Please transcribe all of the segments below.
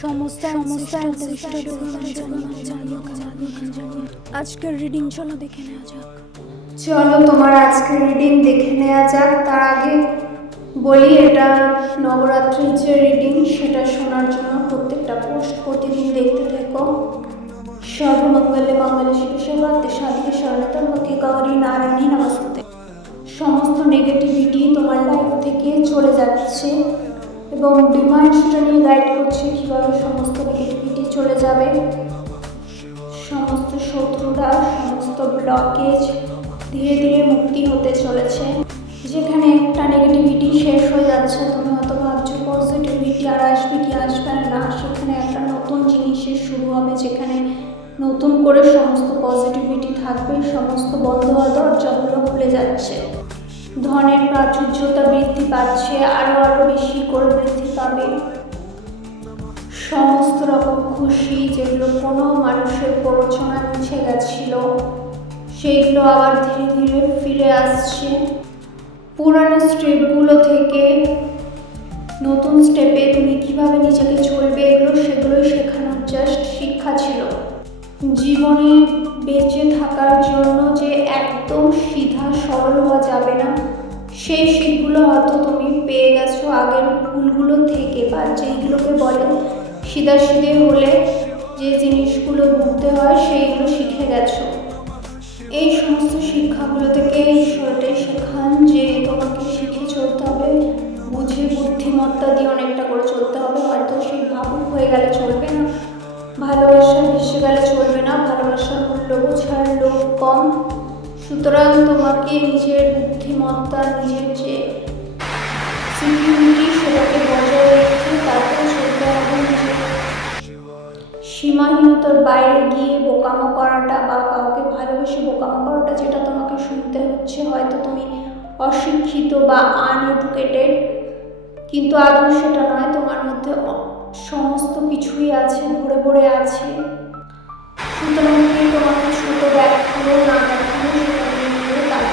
সমস্ত আজকের রিডিং চলো দেখে নেওয়া যাক। চলো তোমার আজকের রিডিং দেখে নেওয়া যাক। তার আগে বলি, এটা নবরাত্রির যে রিডিং সেটা শোনার জন্য প্রত্যেকটা পোস্ট প্রতিদিন দেখতে থেকো। সর্বমঙ্গলে মঙ্গলে শিবে সর্বার্থে সাধিকে শরণাত্মকে গৌরী নারায়ণী নমস্তে। সমস্ত নেগেটিভিটি তোমার লাইফ থেকে চলে যাচ্ছে এবং ডিমান্ড সেটা নিয়ে গাইড করছে কীভাবে সমস্ত নেগেটিভিটি চলে যাবে। সমস্ত শত্রুরা, সমস্ত ব্লকেজ ধীরে ধীরে মুক্তি হতে চলেছে। যেখানে একটা নেগেটিভিটি শেষ হয়ে যাচ্ছে, তুমি হয়তো ভাবছো পজিটিভিটি আর আসবে কি আসবে না, সেখানে একটা নতুন জিনিসের শুরু হবে, যেখানে নতুন করে সমস্ত পজিটিভিটি থাকবে। সমস্ত বন্ধ হওয়া দরজাগুলো খুলে যাচ্ছে। ধনের প্রাচুর্যতা বৃদ্ধি পাচ্ছে, আরও বেশি করে বৃদ্ধি পাবে। সমস্ত রকম খুশি যেগুলো কোনো মানুষের প্ররোচনা মুছে গেছিল, সেইগুলো আবার ধীরে ধীরে ফিরে আসছে। পুরানো স্টেপগুলো থেকে নতুন স্টেপে তুমি কিভাবে নিজেকে চলবে, সেগুলোই শেখানোর জাস্ট শিক্ষা ছিল। জীবনে বেঁচে থাকার জন্য যে একদম সিধা সরল হওয়া যাবে না, সেই শিখগুলো হয়তো তুমি পেয়ে গেছো আগের ভুলগুলো থেকে, বা যেইগুলোকে বলে সিধে হলে যে জিনিসগুলো ভুগতে হয় সেইগুলো শিখে গেছো। এই সমস্ত শিক্ষাগুলো থেকে ঈশ্বরটাই শেখান যে তোমাকে শিখে চলতে হবে, বুঝে বুদ্ধিমত্তা দিয়ে অনেকটা করে চলতে হবে। হয়তো সেই ভাবুক হয়ে গেলে চলবে না, ভালোবাসা ভেসে গেলে চলবে না, ভালোবাসার মূল্য বোঝার লোক কম। সুতরাং তোমাকে নিজের বুদ্ধিমত্তা, নিজের যে সিকিউরিটি সেটাকে বজায় রেখে তারপরে চলতে হবে। নিজের সীমাহীনতার বাইরে গিয়ে বোকামো করাটা বা কাউকে ভালোবেসে বোকামো করাটা যেটা তোমাকে শুনতে হচ্ছে, হয়তো তুমি অশিক্ষিত বা আনএডুকেটেড, কিন্তু আদৌ সেটা নয়। তোমার মধ্যে সমস্ত কিছুই আছে, ভরে ভরে আছে। সুতরাং তোমাকে ছোটো দেখালো না দেখালো সেটা নিয়ে কাজ,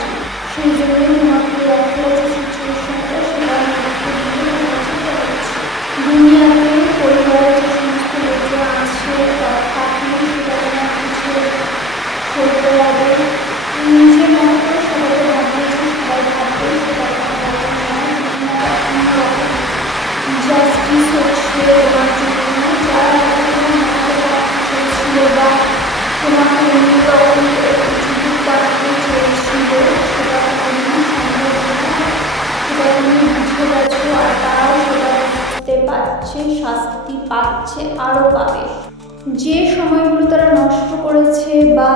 সেই জন্যই তোমাকে দেখালো যে সিচুয়েশনটা সেটা দুনিয়াতে পরিবারের যে সমস্ত লোকজন আছে বা থাকলে সেটা তোমার কিছু করতে হবে। নিজের মনে করে সবাইকে ভাববে যে সবাই ভাববে, সেটা জাস্টিস হচ্ছে তোমার জন্য, যারা চলছিল বা তোমাকে অন্য রকম কিছু বানাতে চেয়েছিল, সেটা কোনো সম্ভব না। সেটা তুমি বুঝে গেছো, আর তারাও সেটা বুঝতে পারছে, শাস্তি পাচ্ছে, আরও পাবে। যে সময়গুলো তারা নষ্ট করেছে বা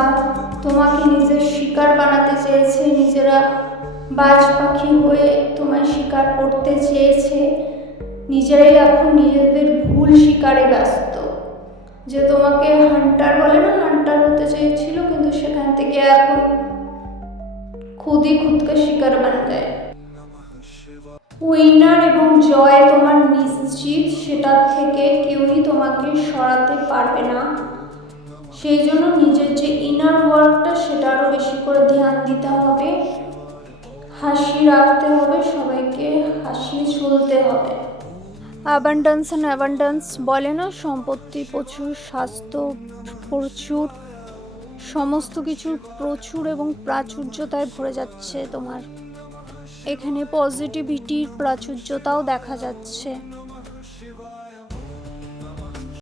তোমাকে নিজের শিকার বানাতে চেয়েছে, নিজেরা বাজ পাখি হয়ে তোমায় শিকার করতে চেয়েছে, নিজেরাই এখন নিজেদের ভুল শিকারে ব্যস্ত। যে তোমাকে হান্টার বলে না, হান্টার হতে চেয়েছিল, কিন্তু সেখান থেকে এখন খুদকে শিকার বান যায়। উইনার এবং জয় তোমার নিশ্চিত, সেটার থেকে কেউই তোমাকে সরাতে পারবে না। সেই জন্য নিজের যে ইনার ওয়ার্কটা সেটা আরও বেশি করে ধ্যান দিতে হবে, হাসি রাখতে হবে, সবাইকে হাসিয়ে চলতে হবে। অ্যাবান্ডেন্স অ্যান্ড অ্যাবান্ডেন্স বলে না, সম্পত্তি প্রচুর, স্বাস্থ্য প্রচুর, সমস্ত কিছুর প্রচুর এবং প্রাচুর্যতায় ভরে যাচ্ছে তোমার। এখানে পজিটিভিটির প্রাচুর্যতাও দেখা যাচ্ছে।